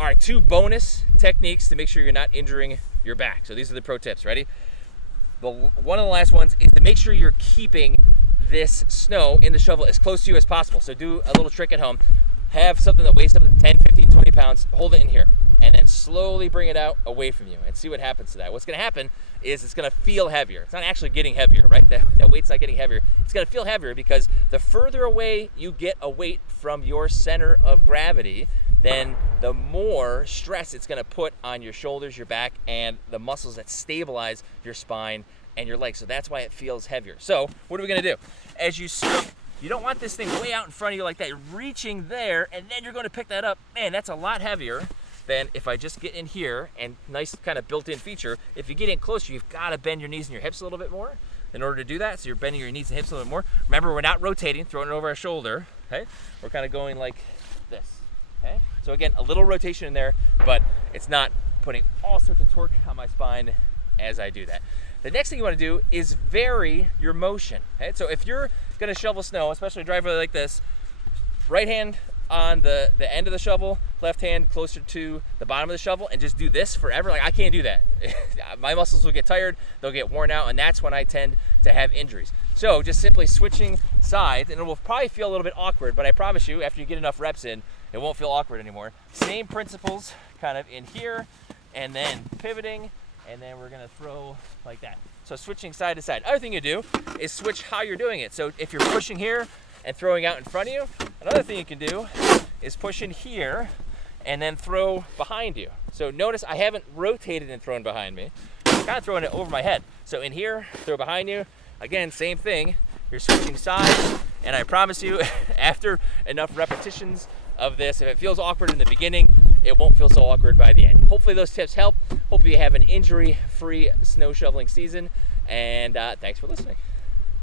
All right, 2 bonus techniques to make sure you're not injuring your back. So these are the pro tips. Ready? One of the last ones is to make sure you're keeping this snow in the shovel as close to you as possible. So do a little trick at home. Have something that weighs up to 10, 15, 20 pounds. Hold it in here. And then slowly bring it out away from you and see what happens to that. What's going to happen is it's going to feel heavier. It's not actually getting heavier, right? That weight's not getting heavier. It's going to feel heavier because the further away you get a weight from your center of gravity, then the more stress it's going to put on your shoulders, your back, and the muscles that stabilize your spine and your legs. So that's why it feels heavier. So what are we going to do? As you swing, you don't want this thing way out in front of you like that. You're reaching there, and then you're going to pick that up. Man, that's a lot heavier than if I just get in here, and nice kind of built-in feature. If you get in closer, you've got to bend your knees and your hips a little bit more in order to do that. So you're bending your knees and hips a little bit more. Remember, we're not rotating, throwing it over our shoulder. Okay? We're kind of going like this. Okay? So again, a little rotation in there, but it's not putting all sorts of torque on my spine as I do that. The next thing you want to do is vary your motion. Okay? So if you're going to shovel snow, especially a driveway like this, right hand on the end of the shovel, left hand closer to the bottom of the shovel, and just do this forever. Like, I can't do that. My muscles will get tired, they'll get worn out, and that's when I tend to have injuries. So just simply switching sides, and it will probably feel a little bit awkward, but I promise you, after you get enough reps in, it won't feel awkward anymore. Same principles kind of in here, and then pivoting, and then we're gonna throw like that. So switching side to side. Other thing you do is switch how you're doing it. So if you're pushing here and throwing out in front of you, another thing you can do is push in here and then throw behind you. So notice I haven't rotated and thrown behind me. I'm kind of throwing it over my head. So in here, throw behind you. Again, same thing. You're switching sides, and I promise you, after enough repetitions of this, if it feels awkward in the beginning, it won't feel so awkward by the end. Hopefully those tips help. Hope you have an injury-free snow shoveling season, and thanks for listening.